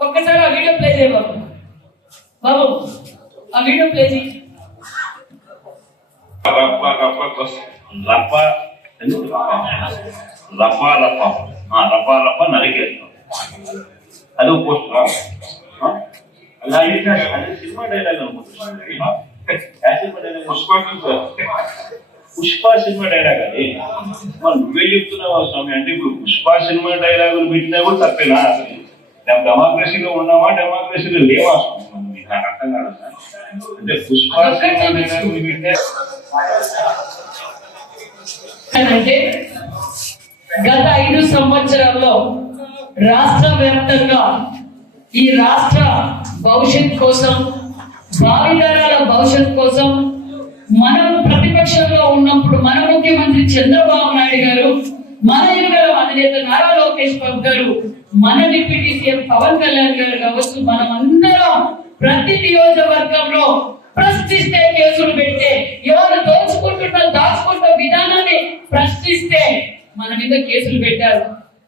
ఒక్కసారి ఆ video play చేయ బాబు. బాబు ఆ వీడియో ప్లే చేయి. రప్ప నరికేస్తాం. అది post cinema dialogue Pushpa cinema dialogue అది నువ్వే చెప్తున్నావా స్వామి? అంటే ఇప్పుడు పుష్ప సినిమా డైలాగులు పెట్టినా కూడా తప్పేనా? అసలు డెమోక్రసీలో ఉన్నావా డెమోక్రసీలో లేవా? నాకు అర్థం కాదు. అంటే పుష్ప సినిమా డైలాగులు పెట్టినా అంటే గత 5 సంవత్సరాల్లో రాష్ట్ర వ్యాప్తంగా ఈ రాష్ట్ర భవిష్యత్ కోసం, భావితరాల భవిష్యత్ కోసం మనం ప్రతిపక్షంలో ఉన్నప్పుడు మన ముఖ్యమంత్రి చంద్రబాబు నాయుడు గారు, మన యువకుల అధినేత నారా లోకేష్ బాబు గారు, మన డిప్యూటీ సీఎం పవన్ కళ్యాణ్ గారు కావచ్చు, మనం అందరం ప్రతి నియోజకవర్గంలో ప్రశ్నిస్తే కేసులు పెడితే, ఎవరు దాచుకుంటున్న విధానాన్ని ప్రశ్నిస్తే మన మీద కేసులు పెట్టారు.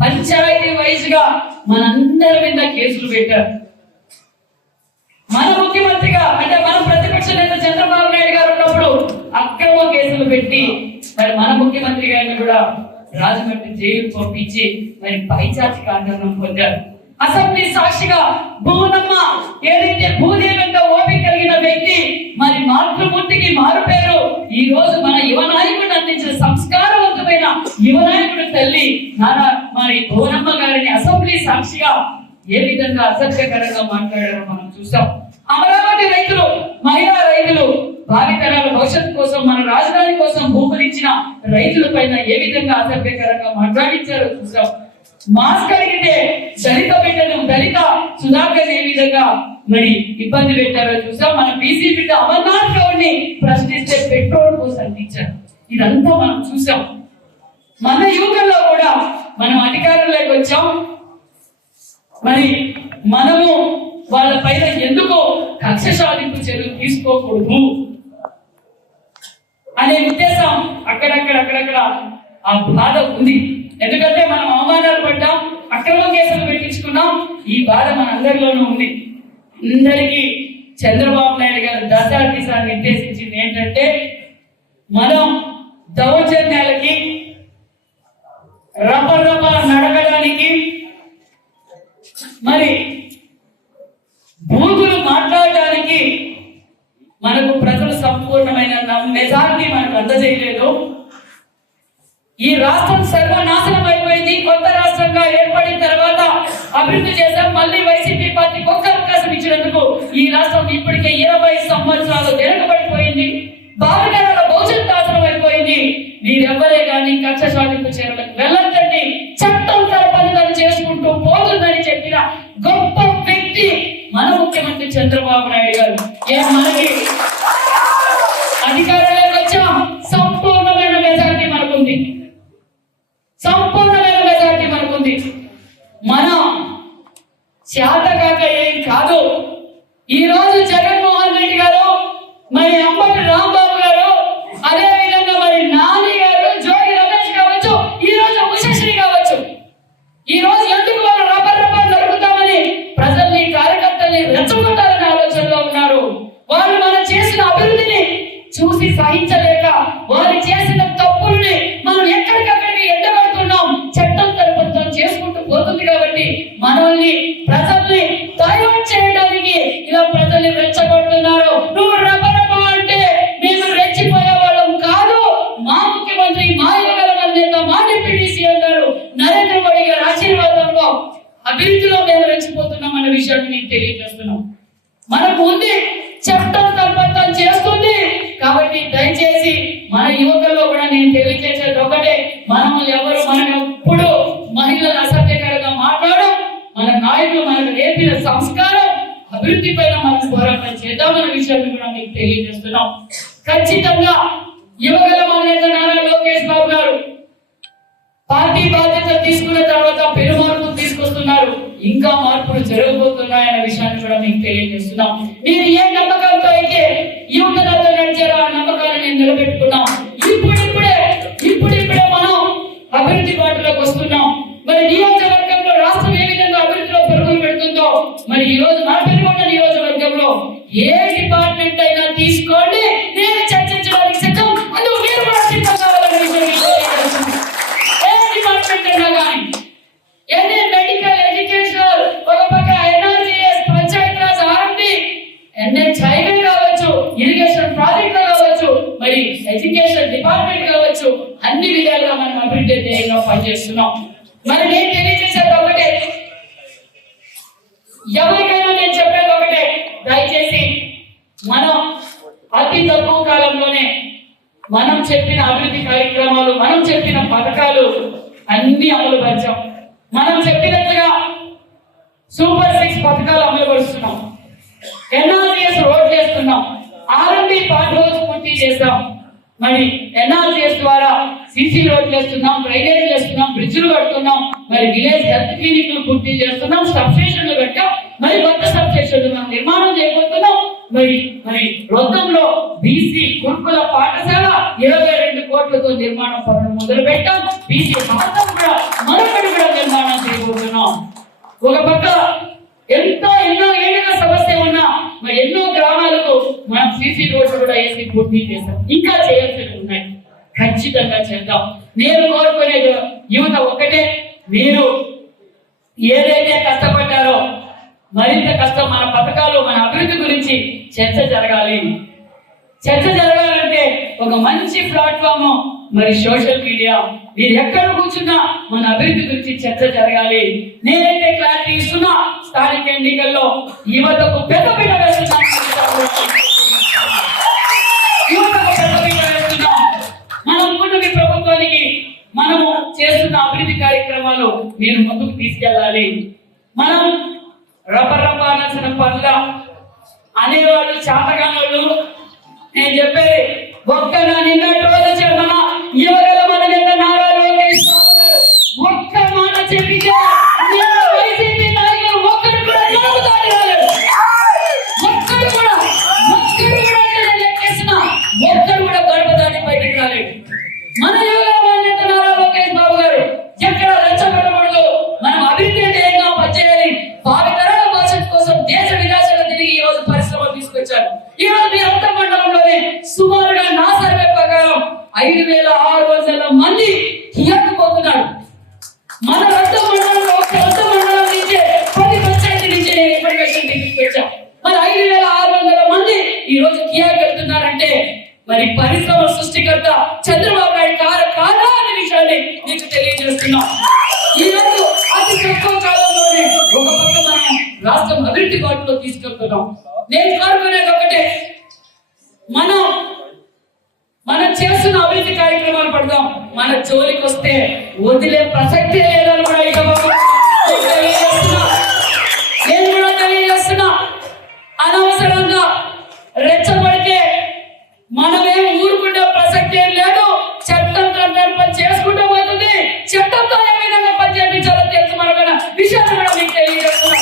పంచాయతీ వైజ్ గా మనందరి మీద కేసులు పెట్టారు. మన ముఖ్యమంత్రిగా అంటే మన ప్రతిపక్ష నేత చంద్రబాబు నాయుడు గారు ఉన్నప్పుడు అక్రమ కేసులు పెట్టి మరి మన ముఖ్యమంత్రి గారిని కూడా రాజమండ్రి జైలు పంపించి మరి పైచాచిక ఆందోళన పొందారు. అసెంబ్లీ సాక్షిగా భూనమ్మ ఏదైతే భూదేవంతో ఓపిక కలిగిన వ్యక్తి, మరి మాతృమూర్తికి మారుపేరు, ఈ రోజు మన యువ నాయకుడు అందించిన సంస్కారవంతమైన యువ నాయకుడు తల్లి నారా మరి భూనమ్మ గారిని అసెంబ్లీ సాక్షిగా ఏ విధంగా అసభ్యకరంగా మాట్లాడారో మనం చూసాం. అమరావతి రైతులు, మహిళా రైతులు, భావితరాల భవిష్యత్తు కోసం, మన రాజధాని కోసం భూములు ఇచ్చిన రైతుల పైన ఏ విధంగా అసభ్యకరంగా మాట్లాడించారో చూసాం. మాస్క్ అడిగితే దళిత బిడ్డను, దళిత సుధాకర్ ఏ విధంగా మరి ఇబ్బంది పెట్టారో చూసాం. మన బీసీ బిడ్డ అమర్నాథ్ గౌడ్ని ప్రశ్నిస్తే పెట్రోల్ పోసి అందించారు. ఇదంతా మనం చూసాం. మన యువకుల్లో కూడా మనం అధికారంలోకి వచ్చాం. మరి మనము వాళ్ళ పైన ఎందుకు కక్ష సాధింపు చర్యలు తీసుకోకూడదు అనే ఉద్దేశం అక్కడక్కడ ఆ బాధ ఉంది. ఎందుకంటే మనం అవమానాలు పడ్డాం, అక్రమ కేసులు పెట్టించుకున్నాం. ఈ బాధ మన అందరిలోనూ ఉంది. అందరికీ చంద్రబాబు నాయుడు గారు దశాదిశాన్ని నిర్దేశించింది ఏంటంటే, మనం దౌర్జన్యాలకి, రప నడగడానికి, మరి బూతులు మాట్లాడడానికి మనకు ప్రజలు సంపూర్ణమైన మెజారిటీ మనకు అందజేయలేదు. ఈ రాష్ట్రం సర్వనాశనం అయిపోయింది. కొత్త రాష్ట్రంగా ఏర్పడిన తర్వాత అభివృద్ధి చేశాం. మళ్ళీ వైసీపీ పార్టీకి ఒక్క అవకాశం ఇచ్చినందుకు ఈ రాష్ట్రం ఇప్పటికే 20 సంవత్సరాలు వెనుకబడిపోయింది. భావితరాల భవిష్యత్తు నాశనం అయిపోయింది. మీరెవ్వరే కానీ కక్ష సాధింపు చర్యలకు వెళ్ళొద్దండి, చట్టం తన పని తను చేసుకుంటూ పోతుందని చెప్పిన గొప్ప వ్యక్తి మన ముఖ్యమంత్రి చంద్రబాబు నాయుడు గారు. మనకి అధికారంలోకి వచ్చాం, సంపూర్ణమైన మెజారిటీ మనకుంది. సంపూర్ణమైన మెజారిటీ మనకుంది. మనం చేతకాక ఏం కాదు. ఈ రోజు జగన్మోహన్ రెడ్డి గారు, మరి అంబటి రాంబాబు గారు, అదే విధంగా మరి నాని గారు, జోగి రమేష్ కావచ్చు, ఈ రోజు ఉషశ్రీ కావచ్చు, ఈ రోజు ఎందుకు వాళ్ళు రబ్బర్ జరుగుతామని ప్రజల్ని, కార్యకర్తల్ని రెచ్చగొట్టాలనే ఆలోచనలో ఉన్నారు. వాళ్ళు మనం చేసిన అభివృద్ధిని చూసి సహించలేక వారు చేసిన తప్పుల్ని మనం ఎక్కడికక్కడికి ఎండబడుతున్నాం. చట్టం తరపుతం చేసుకుంటూ పోతుంది కాబట్టి మనల్ని, ప్రజల్ని డైవర్ట్ చేయడానికి ఇలా ప్రజల్ని రెచ్చగొడుతున్నారు. నువ్వు రబ్బరబ్బ అంటే మేము రెచ్చిపోయే వాళ్ళం కాదు. మా ముఖ్యమంత్రి, మా యువకుల నేత, మా డిప్యూటీ సీఎం గారు నరేంద్ర మోడీ గారి ఆశీర్వాదంలో అభివృద్ధిలో మేము రెచ్చిపోతున్నాం అనే విషయాన్ని మీకు తెలియజేస్తున్నాం. మనకు ఉంది, చట్టం తరపుతం చేస్తుంది కాబట్టి దయచేసి మన యువకుల్లో కూడా నేను తెలియజేసేది ఒకటే, మనం ఎప్పుడు మహిళలు అసభ్యకరంగా మాట్లాడడం, మన నాయకులు మనకు నేర్పిన సంస్కారం, అభివృద్ధి పైన మనం పోరాటం చేద్దామన్న విషయాన్ని కూడా మీకు తెలియజేస్తున్నాం. ఖచ్చితంగా యువకుల అధినేత నారా లోకేష్ బాబు గారు పార్టీ బాధ్యత తీసుకున్న తర్వాత పెను మార్పులు తీసుకొస్తున్నారు. ఇంకా మార్పులు జరగబోతున్నాయన్న విషయాన్ని కూడా మీకు తెలియజేస్తున్నాం. మీరు ఏ నమ్మకంతో అయితే యువతలతో నడిచారో ఆ నమ్మకాన్ని నేను నిలబెట్టుకున్నాం. ఇప్పుడిప్పుడే మనం అభివృద్ధి బాటలోకి వస్తున్నాం. మరి నియోజకవర్గంలో రాష్ట్రం ఏ విధంగా అభివృద్ధిలో పెరుగులు పెడుతుందో మరి ఈ రోజు మన పెనుగొండ నియోజకవర్గంలో ఏ డిపార్ట్మెంట్ అయినా తీసుకోండి, నేను చర్చించడానికి సిద్ధం. అందుకు మీరు కూడా సిద్ధం కావాలనే విషయం మీకు తెలియజేస్తున్నాను. ఏ డిపార్ట్మెంట్ అయినా కానీ, ఎనీ మెడికల్, ఎడ్యుకేషన్, ఒక పక్క NREGS, Panchayati Raj, RMD, NH highway కావచ్చు, ఇరిగేషన్ ప్రాజెక్ట్ కావచ్చు, మరి ఎడ్యుకేషన్ డిపార్ట్మెంట్ కావచ్చు, అన్ని విధాలుగా మనం అభివృద్ధి ధ్యేయంగా పనిచేస్తున్నాం. మరి నేను తెలియజేసేది ఒకటే, ఎవరికైనా నేను చెప్పేది ఒకటే, దయచేసి మనం అతి తక్కువ కాలంలోనే మనం చెప్పిన అభివృద్ధి కార్యక్రమాలు, మనం చెప్పిన పథకాలు అన్ని అమలు పరిచాం. మనం చెప్పినట్లుగా సూపర్ 6 పథకాలు అమలు పరుస్తున్నాం, ఎన్ఆర్జీఎస్ రోడ్ చేస్తున్నాం, ఆర్ఎండి పార్ట్ రోజు పూర్తి చేస్తాం. మరి ఎన్ఆర్జీఎస్ ద్వారా సిసి రోడ్ చేస్తున్నాం, డ్రైనేజ్ చేస్తున్నాం, బ్రిడ్జ్లు కడుతున్నాం, మరి విలేజ్ హెల్త్ క్లినిక్లు పూర్తి చేస్తున్నాం, సబ్ స్టేషన్లు కట్టాం, మరి కొత్త సబ్ స్టేషన్లు మనం నిర్మాణం చేయబోతున్నాం. మరి రొద్దంలో బీసీ గురుకుల పాఠశాల 22 కోట్లతో నిర్మాణ పనులు మొదలు పెట్టాం. బీసీ హాస్టల్ కూడా మరొకటి కూడా నిర్మాణం చేయబోతున్నాం. ఒక పక్క ఎన్నో ఏళ్ళుగా సమస్య ఉన్నా మరి ఎన్నో గ్రామాలకు మనం సీసీ రోడ్లు కూడా వేసి పూర్తి చేస్తాం. ఇంకా చేయాల్సినవి ఉన్నాయి, ఖచ్చితంగా చేద్దాం. నేను కోరుకునే యువత ఒకటే, మీరు ఏదైతే కష్టపడ్డారో మరింత కష్టం, మన పథకాలు, మన అభివృద్ధి గురించి చర్చ జరగాలి. చర్చ జరగాలంటే ఒక మంచి ప్లాట్ఫామ్ మరి సోషల్ మీడియా. మీరు ఎక్కడ కూర్చున్నా మన అభివృద్ధి గురించి చర్చ జరగాలి. నేనైతే క్లారిటీ ఇస్తున్నా, స్థానిక ఎన్నికల్లో యువతకు పెద్దపీట వేస్తున్నాం. యువతకు పెద్దపీట వేస్తున్నాం. మనం ముందుకి ప్రభుత్వానికి మనము చేస్తున్న అభివృద్ధి కార్యక్రమాలు మీరు ముందుకు తీసుకెళ్ళాలి. మనం రబ్బ అనాల్సిన పనుల అనేవాళ్ళు చాతగాళ్ళు. నేను చెప్పేది ఒక్క నిన్నటి రోజు చెప్పమా యువగల మన నేత నారా లోకేష్ బాబు గారు ఒక్క మాట చెప్పితే వైసీపీ నాయకులు ఒక్కడు కూడా జవాబు దాటి రాలేదు. ఒక్కడు కూడా లెక్కేసిన ఒక్కడు కూడా గడప దాటి బయటికి రాలేదు. మన యువగల మన నేత నారా లోకేష్ బాబు గారు ఎక్కడ రెచ్చగొట్టకూడదు, మనం అభివృద్ధి ధ్యేయంగా పనిచేయాలి. భావితరాల భవిష్యత్తు కోసం దేశ విదేశాలు తిరిగి ఈ రోజు పరిశ్రమలు తీసుకొచ్చారు. ఈ రోజు మీ అంత మండలంలోనే సుమారుగా నా సర్వే ప్రకారం 5,600 మంది కియాకు పోతున్నారు. మన రక్త మండలంలో ఒక రక్త మండలం నుంచే 10 పంచాయతీ నుంచి నేను ఇన్ఫర్మేషన్ తీసుకొచ్చాను. మరి 5,600 మంది ఈ రోజు కియాకు వెళ్తున్నారంటే మరి పరిశ్రమ సృష్టికర్త చంద్రబాబు నాయుడు కాదా అనే విషయాన్ని మీకు తెలియజేస్తున్నాం. ఈ రోజు అతి తక్కువ కాలంలోనే ఒక పక్క మనం రాష్ట్రం అభివృద్ధి బాటలో తీసుకెళ్తున్నాం. నేను కోరుకునేది ఒకటే, మనం చేస్తున్న అభివృద్ధి కార్యక్రమాలు పడదాం. మన జోలికి వస్తే వదిలే ప్రసక్తే లేదని కూడా నేను కూడా తెలియజేస్తున్నా. అనవసరంగా రెచ్చబడితే మనమేం ఊరుకుంటే ప్రసక్తి ఏం లేదు. చట్టంతో పని చేసుకుంటూ పోతుంది. చట్టంతో ఏ విధంగా పని చేయించాలో తెలుసు మనకన్నా విషయాన్ని కూడా మీకు తెలియజేస్తున్నా.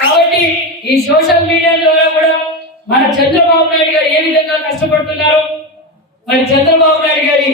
కాబట్టి ఈ సోషల్ మీడియా ద్వారా కూడా మన చంద్రబాబు నాయుడు గారు ఏ విధంగా కష్టపడుతున్నారు, మరి చంద్రబాబు నాయుడు గారి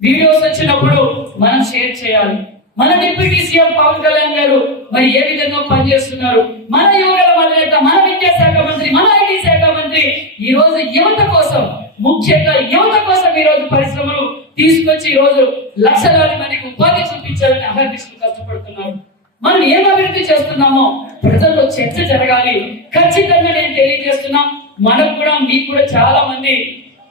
వీడియోస్ వచ్చినప్పుడు మనం షేర్ చేయాలి. మన డిప్యూటీ సీఎం పవన్ కళ్యాణ్ గారు మరి ఏ విధంగా పనిచేస్తున్నారు, మన యువకుల మధ్య మన విద్యాశాఖ మంత్రి, మన ఐటీ శాఖ మంత్రి ఈ రోజు యువత కోసం, ముఖ్యంగా యువత కోసం ఈ రోజు పరిశ్రమలు తీసుకొచ్చి ఈ రోజు లక్షలాది మందికి ఉపాధి చూపించాలని అహర్నిశలు కష్టపడుతున్నారు. మనం ఏం అభివృద్ధి చేస్తున్నామో ప్రజల్లో చర్చ జరగాలి. ఖచ్చితంగా నేను తెలియజేస్తున్నాం. మనకు కూడా, మీకు కూడా చాలా మంది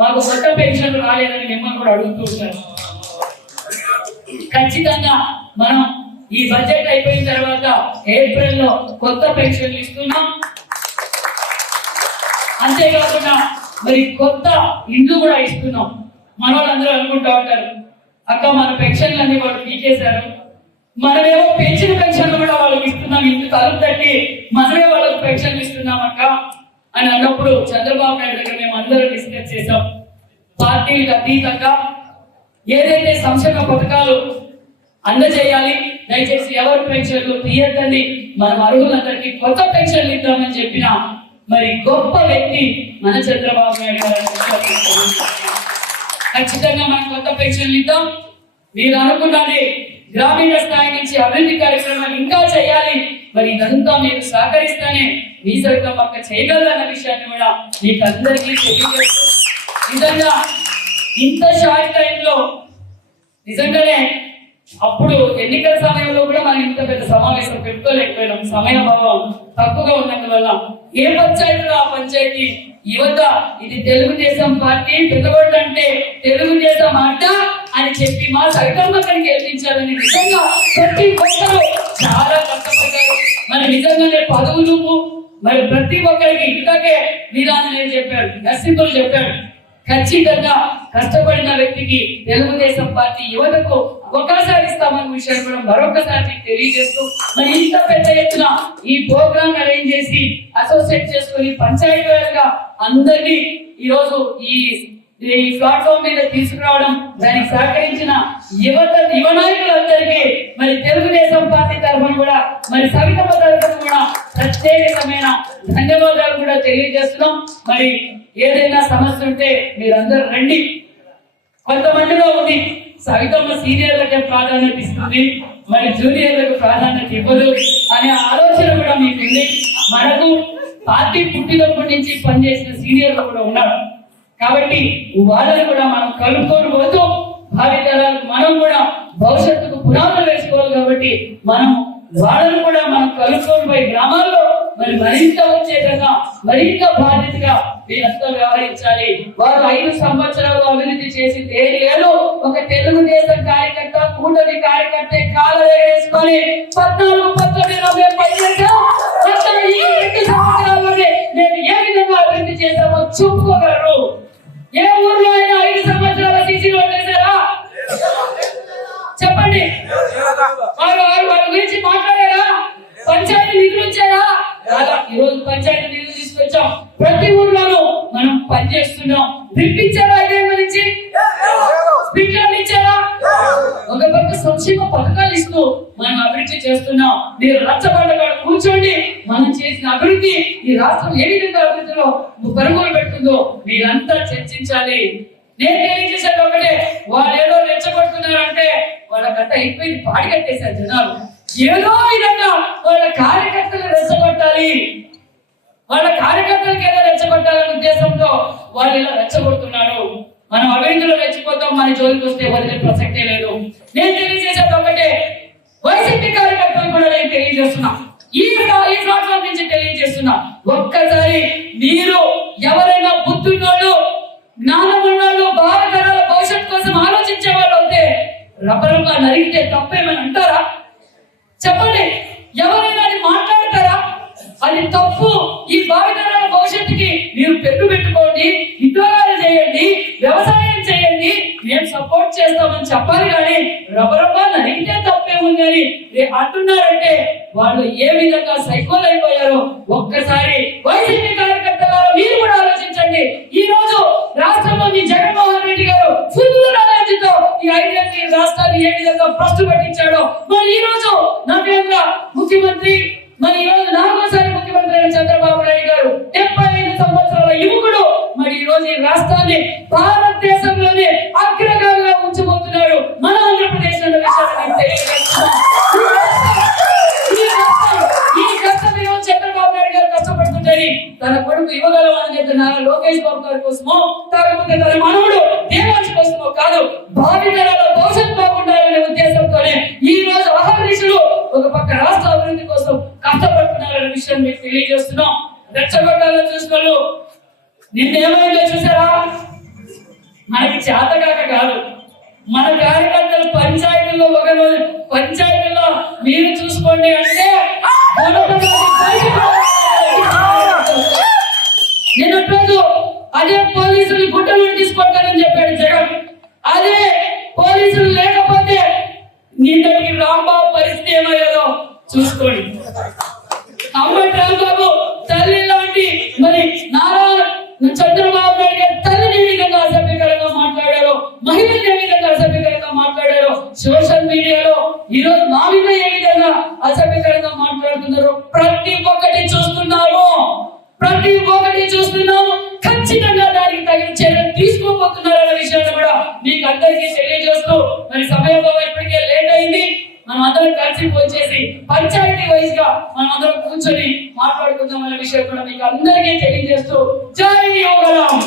మాకు కొత్త పెన్షన్లు రాలేదని మిమ్మల్ని కూడా అడుగుతూ ఉంటారు. ఖచ్చితంగా మనం ఈ బడ్జెట్ అయిపోయిన తర్వాత ఏప్రిల్లో కొత్త పెన్షన్లు ఇస్తున్నాం. అంతేకాకుండా మరి కొత్త ఇండ్లు కూడా ఇస్తున్నాం. మన వాళ్ళందరూ అనుకుంటా ఉంటారు, అక్క మన పెన్షన్లు అన్ని వాళ్ళు పీకేశారు, మనమేమో పెంచిన పెన్షన్లు కూడా వాళ్ళకి ఇస్తున్నాం, ఇంటి తలుపు తట్టి మనమే వాళ్ళకి పెన్షన్లు ఇస్తున్నాం అక్క అని అన్నప్పుడు చంద్రబాబు నాయుడు దగ్గర మేము అందరూ డిస్కస్ చేసాం. పార్టీలకు అతీతంగా ఏదైతే సంక్షేమ పథకాలు అందజేయాలి, దయచేసి ఎవరు పెన్షన్లు తీయద్దండి, మన అర్హులందరికీ కొత్త పెన్షన్లు ఇద్దామని చెప్పిన మరి గొప్ప వ్యక్తి మన చంద్రబాబు నాయుడు గారు. ఖచ్చితంగా మనం కొత్త పెన్షన్లు ఇద్దాం. మీరు అనుకున్నది గ్రామీణ స్థాయి నుంచి అభివృద్ధి కార్యక్రమాలు ఇంకా చేయాలి. మరి ఇదంతా మీరు సహకరిస్తేనే మీ సవితమ్మ చేయగలదన్న విషయాన్ని కూడా మీకు అందరికీ తెలియజేస్తూ నిజంగా ఇంత షార్ట్ టైంలో నిజంగానే అప్పుడు ఎన్నికల సమయంలో కూడా మనం ఇంత పెద్ద సమావేశం పెట్టుకోలేకపోయినాం, సమయభావం తక్కువగా ఉన్నందువల్ల. ఏ పంచాయతీలో ఆ పంచాయతీ యువత ఇది తెలుగుదేశం పార్టీ పెద్దగొడ్డ అంటే తెలుగుదేశం అడ్డ అని చెప్పి మా సవితమ్మని గెలిపించాలని నిజంగా ప్రతి ఒక్కరు చాలా కష్టపడ్డారు. మరి నిజంగానే పదవులు మరి ప్రతి ఒక్కరికి ఇంతకే వీరాంజనేయ చెప్పాడు, నరసింహులు చెప్పాడు, ఖచ్చితంగా కష్టపడిన వ్యక్తికి తెలుగుదేశం పార్టీ యువతకు అవకాశాలు ఇస్తామన్న విషయాన్ని కూడా మరొకసారి మీకు తెలియజేస్తూ మరి ఇంత పెద్ద ఎత్తున ఈ ప్రోగ్రామ్ అరేంజ్ చేసి అసోసియేట్ చేసుకుని పంచాయతీలుగా అందరినీ ఈరోజు ఈ ప్లాట్ఫామ్ మీద తీసుకురావడం, దానికి సహకరించిన యువ నాయకులందరికీ మరి తెలుగుదేశం పార్టీ తరఫున కూడా మరి సవితమ్మ తరఫున కూడా ప్రత్యేకమైన ధన్యవాదాలు కూడా తెలియజేస్తున్నాం. మరి ఏదైనా సమస్య ఉంటే మీరందరూ రండి. కొంతమందిలో ఉంది సవితమ్మ సీనియర్లకే ప్రాధాన్యత ఇస్తుంది, మరి జూనియర్లకు ప్రాధాన్యత ఇవ్వదు అనే ఆలోచన కూడా మీకు ఉంది. మనకు పార్టీ పుట్టినప్పటి నుంచి పనిచేసిన సీనియర్లు కూడా ఉన్నారు కాబట్టి వాళ్ళని కూడా మనం కలుపుకొని పోతూ భావితరాలకు మనం కూడా భవిష్యత్తుకు పునాదులు వేసుకోవాలి కాబట్టి మనం వాళ్ళను కూడా మనం కలుపుకొని పోయి గ్రామాల్లో మరి మరింత వచ్చేటగా మరింత బాధ్యతగా వీరంతా వ్యవహరించాలి. వారు 5 సంవత్సరాలు అభివృద్ధి చేసింది ఏం లేదు. ఒక తెలుగుదేశం కార్యకర్త కూటమి కార్యకర్త కాలు వేసుకొని 14-19 పనిచేసాం. ఈ 2 సంవత్సరాల్లోనే నేను ఏ విధంగా అభివృద్ధి చేశామో చెప్పుకోగలరు. ఏ ఊర్లో అయినా 5 సంవత్సరాల సీసీ రోడ్లు వేసారా చెప్పండి. వాళ్ళ గురించి మాట్లాడారా? పంచాయతీ నిధులు ఇచ్చారా? ఈరోజు పంచాయతీ నిధులు తీసుకొచ్చాం. ప్రతి ఊర్లోనూ మనం పనిచేస్తున్నాం. పిలిపించారా? 5 ఏళ్ళ నుంచి స్పీకర్లు ఇచ్చారా? ఒక పక్క సంక్షేమ పథకాలు ఇస్తూ మనం అభివృద్ధి చేస్తున్నాం. మీరు రచ్చబండగా కూర్చోండి. మనం చేసిన అభివృద్ధి ఈ రాష్ట్రం ఏ విధంగా అభివృద్ధిలో పరుగులు పెడుతుందో మీరంతా చర్చించాలి. నేను తెలియజేసేది ఒకటే, వాళ్ళు ఏదో రెచ్చగొడుతున్నారంటే వాళ్ళకంతా అయిపోయింది, పాడి కట్టేశారు జనాలు. ఏదో విధంగా వాళ్ళ కార్యకర్తలు రెచ్చగొట్టాలి, వాళ్ళ కార్యకర్తలకు ఏదో రెచ్చగొట్టాలనే ఉద్దేశంతో వాళ్ళు ఇలా రెచ్చగొడుతున్నారు. మనం అభివృద్ధిలో రెచ్చిపోతాం, మన జోలికి వస్తే వదిలే ప్రసక్తే లేదు. నేను తెలియజేసేది ఒకటే, వైసీపీ కార్యకర్తలు కూడా నేను తెలియజేస్తున్నా, ఈ ప్లాట్ఫామ్ నుంచి తెలియజేస్తున్నా, ఒక్కసారి మీరు ఎవరైనా బుద్ధున్నోళ్ళు జ్ఞానమున్నోళ్ళు భావితరాల భవిష్యత్తు కోసం ఆలోచించే వాళ్ళు అయితే రబ్బరుగా నరిగితే తప్పేమని అంటారా చెప్పండి. ఎవరైనా అది మాట్లాడతారా? అది తప్పు. ఈ భావితరాల భవిష్యత్తుకి మీరు పెట్టుబడి పెట్టుకోండి, ఉద్యోగాలు చేయండి, వ్యవసాయం చేయండి, మేము సపోర్ట్ చేస్తామని చెప్పాలి. కానీ రబ్బరుగా నరిగితే తప్పేముంది అని అంటున్నారంటే వాళ్ళు ఏ విధంగా సైకోలు అయిపోయారో ఒక్కసారి వైసీపీ కార్యకర్తలు మీరు కూడా ఆలోచించండి. ఈ రోజు రాష్ట్రంలో మీ జగన్మోహన్ రెడ్డి గారు ఫుల్ నాలెడ్జ్ తో ఈ 5 ఏళ్ళ రాష్ట్రాన్ని ఏ విధంగా భ్రష్టు పట్టించాడో, మరి ఈ రోజు నవ్యాంధ్ర ముఖ్యమంత్రి, మరి ఈ రోజు 4వ ముఖ్యమంత్రి అయిన చంద్రబాబు నాయుడు గారు 75 సంవత్సరాల యువకుడు, మరి ఈ రోజు ఈ రాష్ట్రాన్ని భారతదేశంలోనే అగ్రగామిగా ఉంచబోతున్నాడు మన ఆంధ్రప్రదేశ్ అన్న విషయాన్ని తెలియజేస్తున్నాం. ఈ కష్టం ఈరోజు చంద్రబాబు నాయుడు గారు కష్టపడుతుంటని తన కొడుకు ఇవ్వగలం అని చెప్తున్నారు. లోకేష్ బాబు గారి కోసమో కాకపోతే తన మనవుడు దేవాంశ కోసమో కాదు, భావితరాల భవిష్యత్తు బాగుండాలనే ఉద్దేశంతోనే ఈ రోజు అహర్నిశలు ఒక పక్క రాష్ట్ర అభివృద్ధి కోసం కష్టపడుతున్నారనే విషయం మీకు తెలియజేస్తున్నాం. రెచ్చగొట్టాలని చూసుకోవాలి. నిన్నేమైందో చూసారా? మనకి చేతగాక కాదు, మన కార్యకర్తలు పంచాయతీల్లో పంచాయతీల్లో మీరు చూసుకోండి అంటే నిన్నటి రోజు అదే పోలీసులు గుట్టలు తీసుకొట్టారని చెప్పాడు జగన్. అదే పోలీసులు లేకపోతే నిన్నటికి రాంబాబు పరిస్థితి ఏమయ్యారో చూసుకోండి. అమ్మటి రాంబాబు తల్లి లాంటి మరి నారా చంద్రబాబు నాయుడు గారి తల్లిని ఏ విధంగా అసభ్యకరంగా మాట్లాడారో, మహిళలు ఏ విధంగా అసభ్యకరంగా మాట్లాడారో, సోషల్ మీడియాలో ఈ రోజు మా మీద ఏ విధంగా అసభ్యకరంగా మాట్లాడుతున్నారో ప్రతి ఒక్కటి చూస్తున్నాము. ఖచ్చితంగా దానికి తగిన చర్యలు తీసుకోబోతున్నారనే విషయాన్ని కూడా మీకు అందరికీ తెలియజేస్తూ మరి సమయంలో ఇప్పటికే లేట్ అయింది. మనం అందరం కలిసి వచ్చేసి పంచాయతీ వైజ్ గా మనం అందరం కూర్చొని మాట్లాడుకుందాం అనే విషయం కూడా మీకు అందరికీ తెలియజేస్తూ జై యోగరామ్.